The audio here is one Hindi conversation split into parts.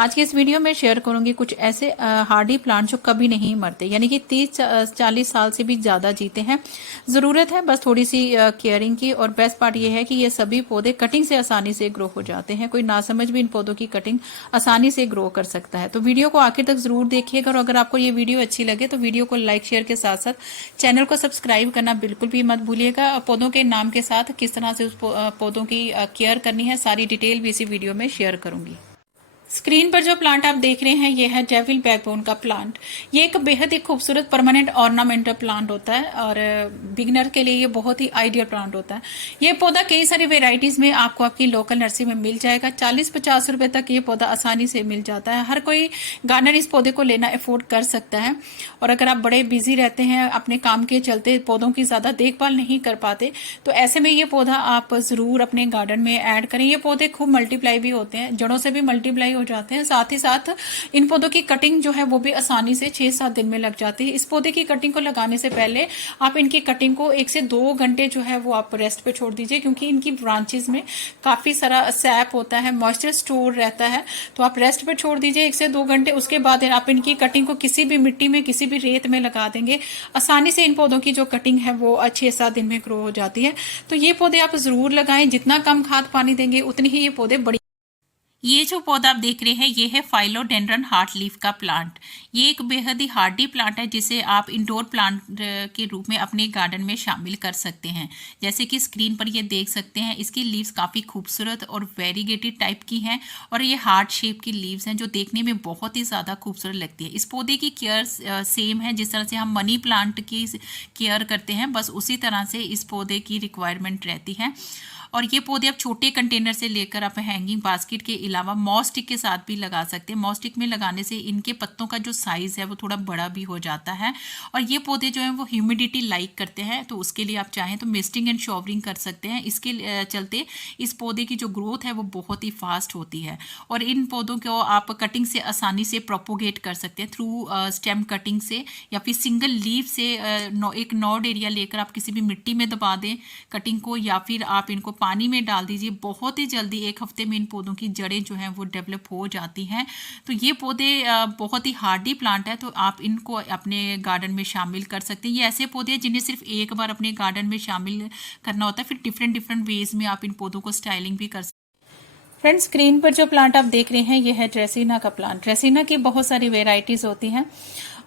आज की इस वीडियो में शेयर करूंगी कुछ ऐसे हार्डी प्लांट जो कभी नहीं मरते, यानी कि 30-40 साल से भी ज़्यादा जीते हैं। ज़रूरत है बस थोड़ी सी केयरिंग की। और बेस्ट पार्ट ये है कि ये सभी पौधे कटिंग से आसानी से ग्रो हो जाते हैं। कोई नासमझ भी इन पौधों की कटिंग आसानी से ग्रो कर सकता है। तो वीडियो को आखिर तक ज़रूर देखिएगा। और अगर आपको ये वीडियो अच्छी लगे तो वीडियो को लाइक शेयर के साथ साथ चैनल को सब्सक्राइब करना बिल्कुल भी मत भूलिएगा। पौधों के नाम के साथ किस तरह से उस पौधों की केयर करनी है, सारी डिटेल भी इसी वीडियो में शेयर करूंगी। स्क्रीन पर जो प्लांट आप देख रहे हैं ये है डेविल बैकबोन का प्लांट। ये एक बेहद ही खूबसूरत परमानेंट ऑर्नामेंटल प्लांट होता है और बिगनर के लिए ये बहुत ही आइडियल प्लांट होता है। ये पौधा कई सारी वेराइटीज में आपको आपकी लोकल नर्सरी में मिल जाएगा। 40-50 रुपए तक ये पौधा आसानी से मिल जाता है। हर कोई गार्डनर इस पौधे को लेना अफोर्ड कर सकता है। और अगर आप बड़े बिजी रहते हैं, अपने काम के चलते पौधों की ज्यादा देखभाल नहीं कर पाते, तो ऐसे में ये पौधा आप जरूर अपने गार्डन में ऐड करें। ये पौधे खूब मल्टीप्लाई भी होते हैं, जड़ों से भी मल्टीप्लाई हो जाते हैं। साथ ही साथ इन पौधों की कटिंग जो है वो भी आसानी से 6-7 दिन में लग जाती है। इस पौधे की कटिंग को लगाने से पहले आप इनकी कटिंग को 1 से 2 घंटे जो है वो आप रेस्ट पे छोड़ दीजिए, क्योंकि इनकी ब्रांचेस में काफी सारा सैप होता है, मॉइस्चर स्टोर रहता है। तो आप रेस्ट पे छोड़ दीजिए 1 से 2 घंटे। उसके बाद आप इनकी कटिंग को किसी भी मिट्टी में, किसी भी रेत में लगा देंगे, आसानी से इन पौधों की जो कटिंग है वो 6-7 दिन में ग्रो हो जाती है। तो ये पौधे आप जरूर लगाएं। जितना कम खाद पानी देंगे उतनी ही ये पौधे बड़ी। ये जो पौधा आप देख रहे हैं ये है फाइलोडेंड्रन हार्ट लीफ का प्लांट। ये एक बेहद ही हार्डी प्लांट है जिसे आप इंडोर प्लांट के रूप में अपने गार्डन में शामिल कर सकते हैं। जैसे कि स्क्रीन पर ये देख सकते हैं, इसकी लीव्स काफ़ी खूबसूरत और वेरीगेटेड टाइप की हैं और ये हार्ट शेप की लीव्स हैं जो देखने में बहुत ही ज़्यादा खूबसूरत लगती है। इस पौधे की केयर सेम है जिस तरह से हम मनी प्लांट की केयर करते हैं, बस उसी तरह से इस पौधे की रिक्वायरमेंट रहती है। और ये पौधे आप छोटे कंटेनर से लेकर आप हैंगिंग बास्केट के अलावा मॉस्टिक के साथ भी लगा सकते हैं। मॉस्टिक में लगाने से इनके पत्तों का जो साइज़ है वो थोड़ा बड़ा भी हो जाता है। और ये पौधे जो हैं वो ह्यूमिडिटी लाइक करते हैं, तो उसके लिए आप चाहें तो मिस्टिंग एंड शॉवरिंग कर सकते हैं। इसके चलते इस पौधे की जो ग्रोथ है वो बहुत ही फास्ट होती है। और इन पौधों को आप कटिंग से आसानी से प्रोपोगेट कर सकते हैं थ्रू स्टेम कटिंग से, या फिर सिंगल लीफ से एक नॉड एरिया लेकर आप किसी भी मिट्टी में दबा दें कटिंग को, या फिर आप इनको पानी में डाल दीजिए। बहुत ही जल्दी 1 हफ्ते में इन पौधों की जड़ें जो हैं वो डेवलप हो जाती हैं। तो ये पौधे बहुत ही हार्डी प्लांट है, तो आप इनको अपने गार्डन में शामिल कर सकते हैं। ये ऐसे पौधे हैं जिन्हें सिर्फ एक बार अपने गार्डन में शामिल करना होता है, फिर डिफरेंट डिफरेंट वेज में आप इन पौधों को स्टाइलिंग भी कर सकते हैं। फ्रेंड्स, स्क्रीन पर जो प्लांट आप देख रहे हैं ये है ड्रेसिना का प्लांट। ड्रेसिना की बहुत सारी वेराइटीज होती हैं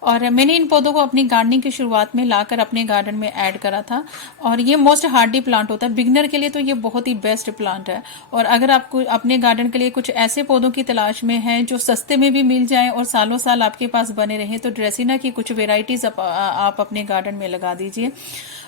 और मैंने इन पौधों को अपनी गार्डनिंग की शुरुआत में लाकर अपने गार्डन में ऐड करा था। और ये मोस्ट हार्डी प्लांट होता है बिगनर के लिए, तो ये बहुत ही बेस्ट प्लांट है। और अगर आपको अपने गार्डन के लिए कुछ ऐसे पौधों की तलाश में है जो सस्ते में भी मिल जाएं और सालों साल आपके पास बने रहें, तो ड्रेसिना की कुछ वेराइटीज आप अपने गार्डन में लगा दीजिए।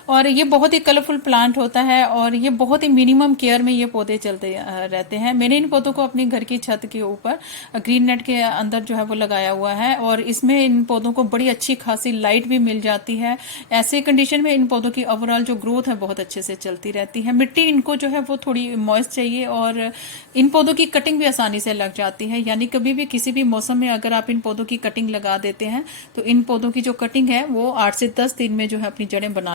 और ये बहुत ही कलरफुल प्लांट होता है और ये बहुत ही मिनिमम केयर में ये पौधे चलते रहते हैं। मैंने इन पौधों को अपने घर की छत के ऊपर ग्रीन नेट के अंदर जो है वो लगाया हुआ है और इसमें इन पौधों को बड़ी अच्छी खासी लाइट भी मिल जाती है। ऐसे कंडीशन में इन पौधों की ओवरऑल जो ग्रोथ है बहुत अच्छे से चलती रहती है। मिट्टी इनको जो है वो थोड़ी मॉइस्ट चाहिए और इन पौधों की कटिंग भी आसानी से लग जाती है। यानी कभी भी किसी भी मौसम में अगर आप इन पौधों की कटिंग लगा देते हैं तो इन पौधों की जो कटिंग है वो 8 से 10 दिन में जो है अपनी जड़ें बना।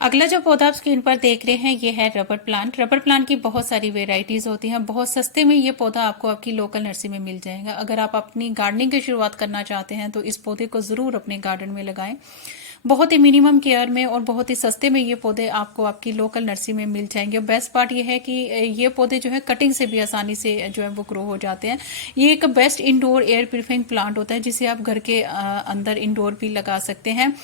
अगला जो पौधा आप स्क्रीन पर देख रहे हैं ये है रबर प्लांट। रबर प्लांट की बहुत सारी वेराइटीज होती हैं। बहुत सस्ते में ये पौधा आपको आपकी लोकल नर्सरी में मिल जाएगा। अगर आप अपनी गार्डनिंग की शुरुआत करना चाहते हैं तो इस पौधे को जरूर अपने गार्डन में लगाएं। बहुत ही मिनिमम केयर में और बहुत ही सस्ते में ये पौधे आपको आपकी लोकल नर्सरी में मिल जाएंगे। बेस्ट पार्ट ये है कि ये पौधे जो है कटिंग से भी आसानी से जो है वो ग्रो हो जाते हैं। ये एक best indoor air purifying plant होता है जिसे आप घर के अंदर इंडोर भी लगा सकते हैं।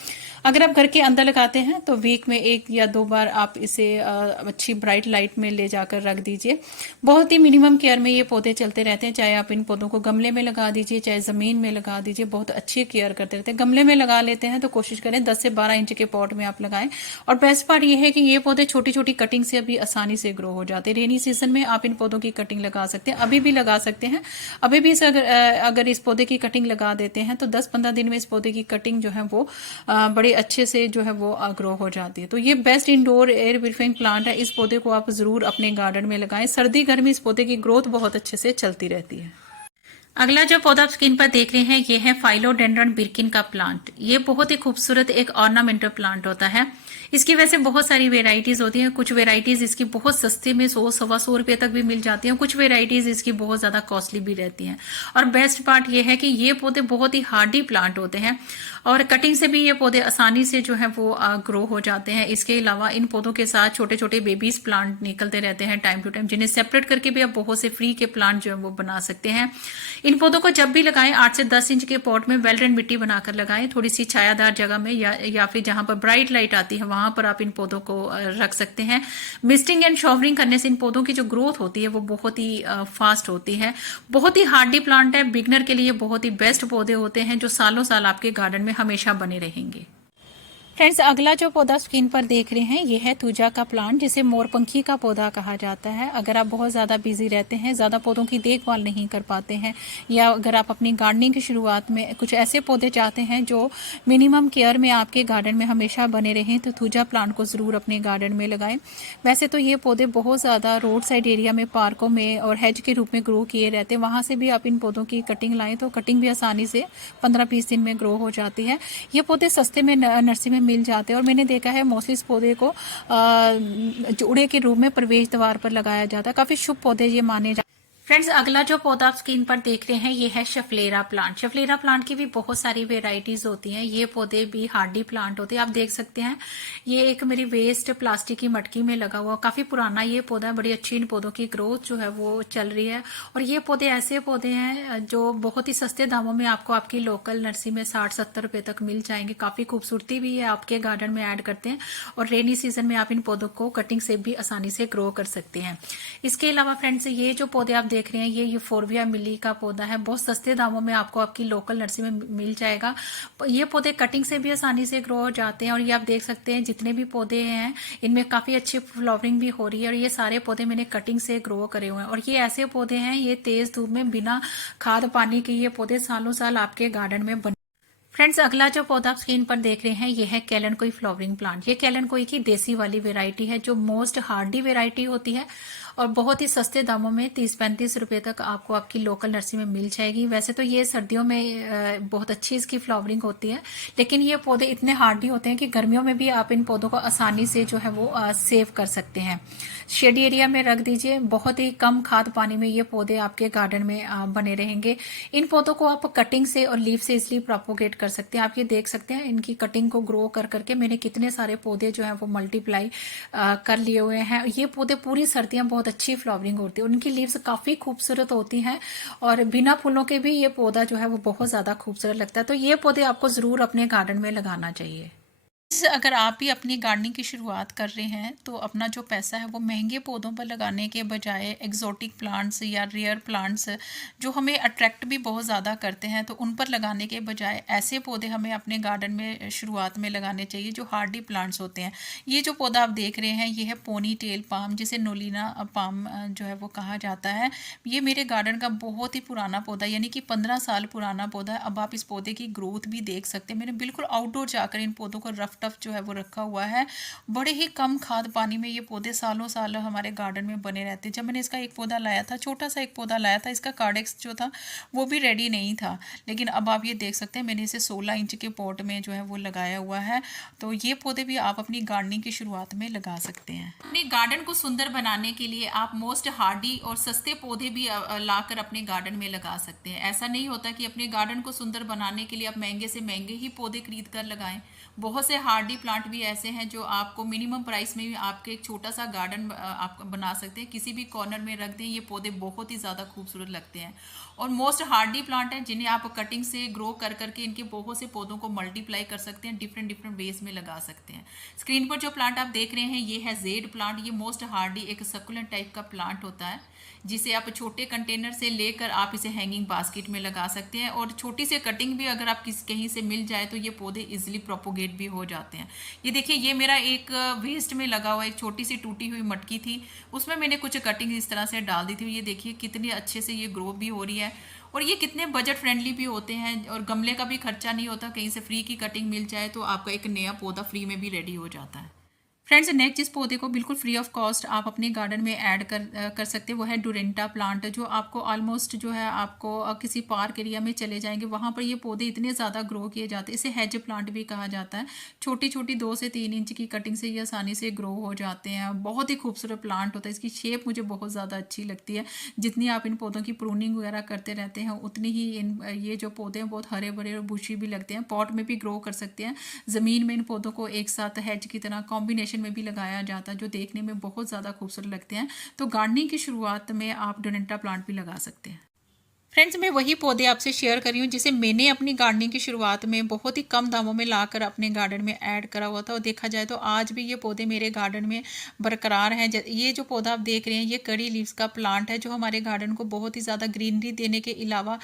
अगर आप घर के अंदर लगाते हैं तो वीक में 1 या 2 बार आप इसे अच्छी ब्राइट लाइट में ले जाकर रख दीजिए। बहुत ही मिनिमम केयर में ये पौधे चलते रहते हैं। चाहे आप इन पौधों को गमले में लगा दीजिए, चाहे जमीन में लगा दीजिए, बहुत अच्छी केयर करते रहते हैं। गमले में लगा लेते हैं तो कोशिश करें 10 से 12 इंच के पॉट में आप लगाएं। और बेस्ट पार्ट ये है कि ये पौधे छोटी छोटी कटिंग से अभी आसानी से ग्रो हो जाते हैं। रेनी सीजन में आप इन पौधों की कटिंग लगा सकते हैं, अभी भी लगा सकते हैं। अभी भी अगर इस पौधे की कटिंग लगा देते हैं तो 10-15 दिन में इस पौधे की कटिंग जो है वो बड़े अच्छे से जो है वो ग्रो हो जाती है। तो ये best indoor air purifying plant है। इस पौधे को आप जरूर अपने गार्डन में लगाएं। सर्दी गर्मी इस पौधे की ग्रोथ बहुत अच्छे से चलती रहती है। अगला जो पौधा आप स्क्रीन पर देख रहे हैं ये है फाइलोडेंड्रन बिर्किन का प्लांट। ये बहुत ही खूबसूरत एक ऑर्नामेंटल प्लांट होता है। इसकी वैसे बहुत सारी वेराइटीज होती हैं। कुछ वेराइटीज इसकी बहुत सस्ते में 100-125 रुपए तक भी मिल जाती हैं, कुछ वेराइटीज इसकी बहुत ज्यादा कॉस्टली भी रहती हैं। और बेस्ट पार्ट ये है कि ये पौधे बहुत ही हार्डी प्लांट होते हैं और कटिंग से भी ये पौधे आसानी से जो है वो ग्रो हो जाते हैं। इसके अलावा इन पौधों के साथ छोटे छोटे बेबीज प्लांट निकलते रहते हैं टाइम टू टाइम, जिन्हें सेपरेट करके भी आप बहुत से फ्री के प्लांट जो है वो बना सकते हैं। इन पौधों को जब भी लगाएं 8 से 10 इंच के पॉट में वेल ड्रेन मिट्टी बनाकर लगाएं, थोड़ी सी छायादार जगह में या फिर जहां पर ब्राइट लाइट आती है वहां पर आप इन पौधों को रख सकते हैं। मिस्टिंग एंड शॉवरिंग करने से इन पौधों की जो ग्रोथ होती है वो बहुत ही फास्ट होती है। बहुत ही हार्डी प्लांट है, बिगनर के लिए बहुत ही बेस्ट पौधे होते हैं जो सालों साल आपके गार्डन में हमेशा बने रहेंगे। फ्रेंड्स, अगला जो पौधा स्क्रीन पर देख रहे हैं ये है तुजा का प्लांट, जिसे मोरपंखी का पौधा कहा जाता है। अगर आप बहुत ज़्यादा बिजी रहते हैं, ज़्यादा पौधों की देखभाल नहीं कर पाते हैं, या अगर आप अपनी गार्डनिंग की शुरुआत में कुछ ऐसे पौधे चाहते हैं जो मिनिमम केयर में आपके गार्डन में हमेशा बने रहें, तो तुजा प्लांट को ज़रूर अपने गार्डन में लगाएं। वैसे तो ये पौधे बहुत ज़्यादा रोड साइड एरिया में, पार्कों में और हेज के रूप में ग्रो किए रहते हैं। वहाँ से भी आप इन पौधों की कटिंग लाएँ तो कटिंग भी आसानी से 15-20 दिन में ग्रो हो जाती है। ये पौधे सस्ते में नर्सरी में मिल जाते हैं और मैंने देखा है मोस्टली इस पौधे को जोड़े के रूप में प्रवेश द्वार पर लगाया जाता है। काफी शुभ पौधे ये माने जाते हैं। फ्रेंड्स, अगला जो पौधा आप स्क्रीन पर देख रहे हैं ये है शफलेरा प्लांट। शफलेरा प्लांट की भी बहुत सारी वेराइटीज होती हैं। ये पौधे भी हार्डी प्लांट होते हैं। आप देख सकते हैं ये एक मेरी वेस्ट प्लास्टिक की मटकी में लगा हुआ, काफी पुराना ये पौधा है। बड़ी अच्छी इन पौधों की ग्रोथ जो है वो चल रही है। और ये पौधे ऐसे पौधे हैं जो बहुत ही सस्ते दामों में आपको आपकी लोकल नर्सरी में 60-70 रुपए तक मिल जाएंगे। काफी खूबसूरती भी है, आपके गार्डन में ऐड करते हैं और रेनी सीजन में आप इन पौधों को कटिंग से भी आसानी से ग्रो कर सकते हैं। इसके अलावा फ्रेंड्स, ये जो पौधे आप देख रहे हैं ये यूफोर्बिया मिली का पौधा है। बहुत सस्ते दामों में आपको आपकी लोकल नर्सरी में मिल जाएगा। ये पौधे कटिंग से भी आसानी से ग्रो हो जाते हैं और ये आप देख सकते हैं जितने भी पौधे हैं इनमें काफी अच्छी फ्लावरिंग भी हो रही है। और ये सारे पौधे मैंने कटिंग से ग्रो करे हुए हैं और ये ऐसे पौधे हैं, ये तेज धूप में बिना खाद पानी के ये पौधे सालों साल आपके गार्डन में बने। फ्रेंड्स, अगला जो पौधा आप स्क्रीन पर देख रहे हैं ये है कैलनकोई फ्लावरिंग प्लांट। ये कैलनकोई की देसी वाली वेराइटी है जो मोस्ट हार्डी वेराइटी होती है और बहुत ही सस्ते दामों में 30-35 रुपए तक आपको आपकी लोकल नर्सरी में मिल जाएगी। वैसे तो ये सर्दियों में बहुत अच्छी इसकी फ्लावरिंग होती है, लेकिन ये पौधे इतने हार्डी होते हैं कि गर्मियों में भी आप इन पौधों को आसानी से जो है वो सेव कर सकते हैं। शेडी एरिया में रख दीजिए, बहुत ही कम खाद पानी में ये पौधे आपके गार्डन में बने रहेंगे। इन पौधों को आप कटिंग से और लीफ से इसलिए प्रोपोगेट कर सकते हैं। आप ये देख सकते हैं इनकी कटिंग को ग्रो कर करके मैंने कितने सारे पौधे जो है वो मल्टीप्लाई कर लिए हुए हैं। ये पौधे पूरी सर्दियां बहुत अच्छी फ्लावरिंग होती है, उनकी लीव्स काफी खूबसूरत होती हैं और बिना फूलों के भी ये पौधा जो है वो बहुत ज्यादा खूबसूरत लगता है। तो ये पौधे आपको जरूर अपने गार्डन में लगाना चाहिए। अगर आप भी अपनी गार्डनिंग की शुरुआत कर रहे हैं तो अपना जो पैसा है वो महंगे पौधों पर लगाने के बजाय एक्जोटिक प्लांट्स या रेयर प्लांट्स जो हमें अट्रैक्ट भी बहुत ज़्यादा करते हैं तो उन पर लगाने के बजाय ऐसे पौधे हमें अपने गार्डन में शुरुआत में लगाने चाहिए जो हार्डी प्लांट्स होते हैं। ये जो पौधा आप देख रहे हैं ये है पोनी टेल पाम, जिसे नोलिना पाम जो है वो कहा जाता है। ये मेरे गार्डन का बहुत ही पुराना पौधा, यानी कि 15 साल पुराना पौधा है। अब आप इस पौधे की ग्रोथ भी देख सकते हैं। मैंने बिल्कुल आउटडोर जाकर इन पौधों को रफ टफ जो है वो रखा हुआ है। बड़े ही कम खाद पानी में ये पौधे सालों साल हमारे गार्डन में बने रहते हैं। जब मैंने इसका एक पौधा लाया था, छोटा सा एक पौधा लाया था, इसका कार्डेक्स जो था वो भी रेडी नहीं था, लेकिन अब आप ये देख सकते हैं मैंने इसे 16 इंच के पॉट में जो है वो लगाया हुआ है। तो ये पौधे भी आप अपनी गार्डनिंग की शुरुआत में लगा सकते हैं। अपने गार्डन को सुंदर बनाने के लिए आप मोस्ट हार्डी और सस्ते पौधे भी लाकर अपने गार्डन में लगा सकते हैं। ऐसा नहीं होता कि अपने गार्डन को सुंदर बनाने के लिए आप महंगे से महंगे ही पौधे खरीद कर लगाएं। बहुत से हार्डी प्लांट भी ऐसे हैं जो आपको मिनिमम प्राइस में भी आपके एक छोटा सा गार्डन आप बना सकते हैं। किसी भी कॉर्नर में रख दें, ये पौधे बहुत ही ज़्यादा खूबसूरत लगते हैं। और मोस्ट हार्डी प्लांट हैं जिन्हें आप कटिंग से ग्रो कर करके इनके बहुत से पौधों को मल्टीप्लाई कर सकते हैं, डिफरेंट डिफरेंट वेज में लगा सकते हैं। स्क्रीन पर जो प्लांट आप देख रहे हैं ये है जेड प्लांट। ये मोस्ट हार्डी एक सक्युलेंट टाइप का प्लांट होता है जिसे आप छोटे कंटेनर से लेकर आप इसे हैंगिंग बास्केट में लगा सकते हैं। और छोटी सी कटिंग भी अगर आप कहीं से मिल जाए तो ये पौधे इजिली प्रोपोगेट भी हो जाते हैं। ये देखिए, ये मेरा एक वेस्ट में लगा हुआ एक छोटी सी टूटी हुई मटकी थी, उसमें मैंने कुछ कटिंग इस तरह से डाल दी थी। ये देखिए कितनी अच्छे से ये ग्रो भी हो रही है और ये कितने बजट फ्रेंडली भी होते हैं और गमले का भी खर्चा नहीं होता। कहीं से फ्री की कटिंग मिल जाए तो आपका एक नया पौधा फ्री में भी रेडी हो जाता है। फ्रेंड्स नेक्स्ट जिस पौधे को बिल्कुल फ्री ऑफ कॉस्ट आप अपने गार्डन में ऐड कर सकते हैं वो है डोरेंटा प्लांट, जो आपको ऑलमोस्ट जो है आपको किसी पार्क एरिया में चले जाएंगे वहाँ पर ये पौधे इतने ज़्यादा ग्रो किए जाते हैं। इसे हेज प्लांट भी कहा जाता है। छोटी छोटी 2 से 3 इंच की कटिंग से ये आसानी से ग्रो हो जाते हैं। बहुत ही खूबसूरत प्लांट होता है। इसकी शेप मुझे बहुत ज़्यादा अच्छी लगती है। जितनी आप इन पौधों की प्रूनिंग वगैरह करते रहते हैं उतनी ही ये जो पौधे हैं बहुत हरे भरे और बुशी भी लगते हैं। पॉट में भी ग्रो कर सकते हैं। ज़मीन में इन पौधों को एक साथ हेज की तरह कॉम्बिनेशन में भी लगाया जाता है जो देखने में बहुत ज़्यादा खूबसूरत लगते हैं। तो गार्डनिंग की शुरुआत में आप डोरेंटा प्लांट भी लगा सकते हैं। फ्रेंड्स मैं वही पौधे आपसे शेयर कर रही हूँ जिसे मैंने अपनी गार्डनिंग की शुरुआत में बहुत ही कम दामों में लाकर अपने गार्डन में ऐड करा हुआ था और देखा जाए तो आज भी ये पौधे मेरे गार्डन में बरकरार हैं। ये जो पौधा आप देख रहे हैं ये कड़ी लीव्स का प्लांट है जो हमारे गार्डन को बहुत ही ज़्यादा ग्रीनरी देने के अलावा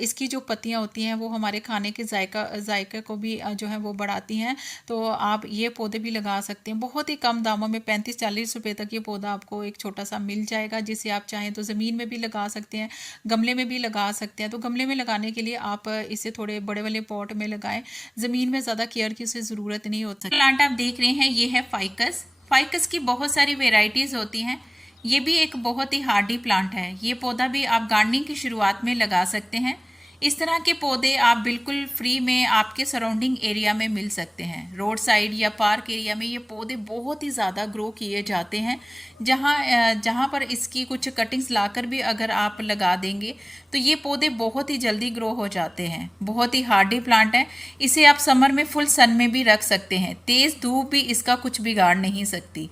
इसकी जो पत्तियाँ होती हैं वो हमारे खाने के जायके को भी जो है वो बढ़ाती हैं। तो आप ये पौधे भी लगा सकते हैं बहुत ही कम दामों में। 35-40 रुपये तक ये पौधा आपको एक छोटा सा मिल जाएगा जिसे आप चाहें तो ज़मीन में भी लगा सकते हैं, गमले में भी लगा सकते हैं। तो गमले में लगाने के लिए आप इसे थोड़े बड़े वाले पॉट में लगाएं। ज़मीन में ज़्यादा केयर की उसे ज़रूरत नहीं होती। प्लांट आप देख रहे हैं ये है फाइकस। फाइकस की बहुत सारी वेराइटीज़ होती हैं। ये भी एक बहुत ही हार्डी प्लांट है। ये पौधा भी आप गार्डनिंग की शुरुआत में लगा सकते हैं। इस तरह के पौधे आप बिल्कुल फ्री में आपके सराउंडिंग एरिया में मिल सकते हैं। रोड साइड या पार्क एरिया में ये पौधे बहुत ही ज़्यादा ग्रो किए जाते हैं। जहाँ पर इसकी कुछ कटिंग्स लाकर भी अगर आप लगा देंगे तो ये पौधे बहुत ही जल्दी ग्रो हो जाते हैं। बहुत ही हार्डी प्लांट है। इसे आप समर में फुल सन में भी रख सकते हैं। तेज़ धूप भी इसका कुछ बिगाड़ नहीं सकती।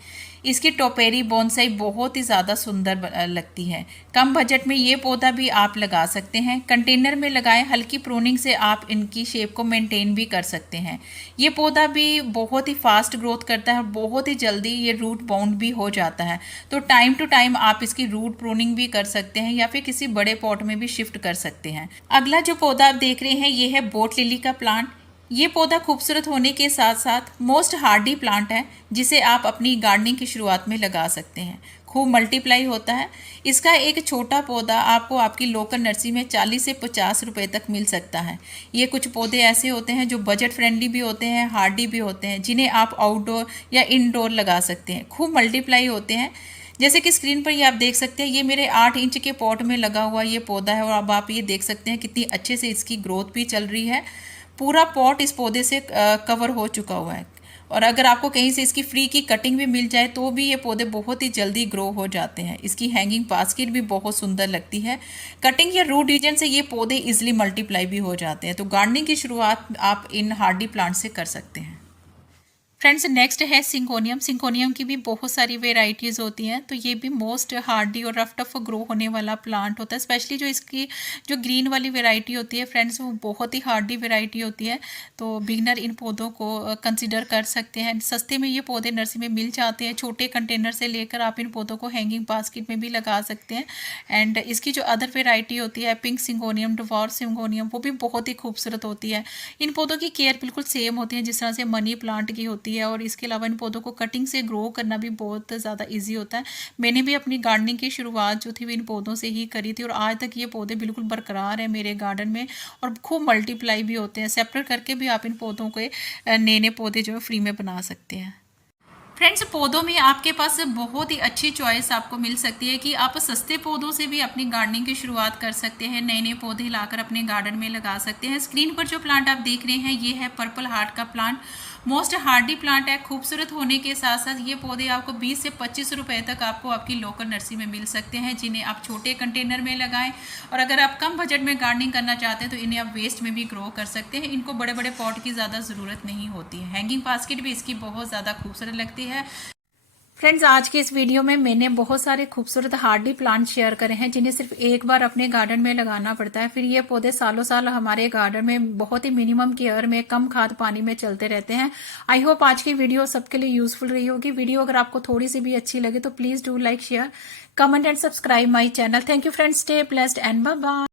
इसकी टोपेरी बोनसाई बहुत ही ज़्यादा सुंदर लगती है। कम बजट में ये पौधा भी आप लगा सकते हैं। कंटेनर में लगाएं। हल्की प्रूनिंग से आप इनकी शेप को मेंटेन भी कर सकते हैं। ये पौधा भी बहुत ही फास्ट ग्रोथ करता है। बहुत ही जल्दी ये रूट बाउंड भी हो जाता है। तो टाइम टू टाइम आप इसकी रूट प्रूनिंग भी कर सकते हैं या फिर किसी बड़े पॉट में भी शिफ्ट कर सकते हैं। अगला जो पौधा आप देख रहे हैं ये है बोट लिली का प्लांट। ये पौधा खूबसूरत होने के साथ साथ मोस्ट हार्डी प्लांट है जिसे आप अपनी गार्डनिंग की शुरुआत में लगा सकते हैं। खूब मल्टीप्लाई होता है। इसका एक छोटा पौधा आपको आपकी लोकल नर्सरी में 40 से 50 रुपए तक मिल सकता है। ये कुछ पौधे ऐसे होते हैं जो बजट फ्रेंडली भी होते हैं, हार्डी भी होते हैं, जिन्हें आप आउटडोर या इनडोर लगा सकते हैं। खूब मल्टीप्लाई होते हैं। जैसे कि स्क्रीन पर ये आप देख सकते हैं ये मेरे 8 इंच के पॉट में लगा हुआ ये पौधा है और अब आप ये देख सकते हैं कितनी अच्छे से इसकी ग्रोथ भी चल रही है। पूरा पॉट इस पौधे से कवर हो चुका हुआ है और अगर आपको कहीं से इसकी फ्री की कटिंग भी मिल जाए तो भी ये पौधे बहुत ही जल्दी ग्रो हो जाते हैं। इसकी हैंगिंग बास्केट भी बहुत सुंदर लगती है। कटिंग या रूट रीजन से ये पौधे इजीली मल्टीप्लाई भी हो जाते हैं। तो गार्डनिंग की शुरुआत आप इन हार्डी प्लांट से कर सकते हैं। फ्रेंड्स नेक्स्ट है सिंगोनियम। सिंगोनियम की भी बहुत सारी वेराइटीज़ होती हैं। तो ये भी मोस्ट हार्डी और रफ टफ ग्रो होने वाला प्लांट होता है। स्पेशली जो इसकी जो ग्रीन वाली वेराइटी होती है फ्रेंड्स वो बहुत ही हार्डी वेराइटी होती है। तो बिगनर इन पौधों को कंसिडर कर सकते हैं। सस्ते में ये पौधे नर्सरी में मिल जाते हैं। छोटे कंटेनर से लेकर आप इन पौधों को हैंगिंग बास्केट में भी लगा सकते हैं। एंड इसकी जो अदर वेराइटी होती है पिंक सिंगोनियम, डवार्फ सिंगोनियम, वो भी बहुत ही खूबसूरत होती है। इन पौधों की केयर बिल्कुल सेम होती है जिस तरह से मनी प्लांट की होती है और इसके अलावा इन पौधों को कटिंग से ग्रो करना भी बहुत ज़्यादा इजी होता है। मैंने भी अपनी गार्डनिंग की शुरुआत जो थी वो इन पौधों से ही करी थी और आज तक ये पौधे बिल्कुल बरकरार हैं मेरे गार्डन में और खूब मल्टीप्लाई भी होते हैं। सेपरेट करके भी आप इन पौधों के नए नए पौधे जो है फ्री में बना सकते हैं। फ्रेंड्स पौधों में आपके पास बहुत ही अच्छी चॉइस आपको मिल सकती है कि आप सस्ते पौधों से भी अपनी गार्डनिंग की शुरुआत कर सकते हैं। नए नए पौधे लाकर अपने गार्डन में लगा सकते हैं। स्क्रीन पर जो प्लांट आप देख रहे हैं ये है पर्पल हार्ट का प्लांट। मोस्ट हार्डी प्लांट है। खूबसूरत होने के साथ साथ ये पौधे आपको 20 से 25 रुपए तक आपको आपकी लोकल नर्सरी में मिल सकते हैं, जिन्हें आप छोटे कंटेनर में लगाएं। और अगर आप कम बजट में गार्डनिंग करना चाहते हैं तो इन्हें आप वेस्ट में भी ग्रो कर सकते हैं। इनको बड़े बड़े पॉट की ज़्यादा ज़रूरत नहीं होती है। हैंगिंग बास्केट भी इसकी बहुत ज़्यादा खूबसूरत लगती है। फ्रेंड्स आज के इस वीडियो में मैंने बहुत सारे खूबसूरत हार्डी प्लांट शेयर करे हैं जिन्हें सिर्फ एक बार अपने गार्डन में लगाना पड़ता है। फिर ये पौधे सालों साल हमारे गार्डन में बहुत ही मिनिमम केयर में कम खाद पानी में चलते रहते हैं। आई होप आज की वीडियो सबके लिए यूजफुल रही होगी। वीडियो अगर आपको थोड़ी सी भी अच्छी लगे तो please do like, share, comment and subscribe my channel. Thank you friends, stay blessed and bye bye.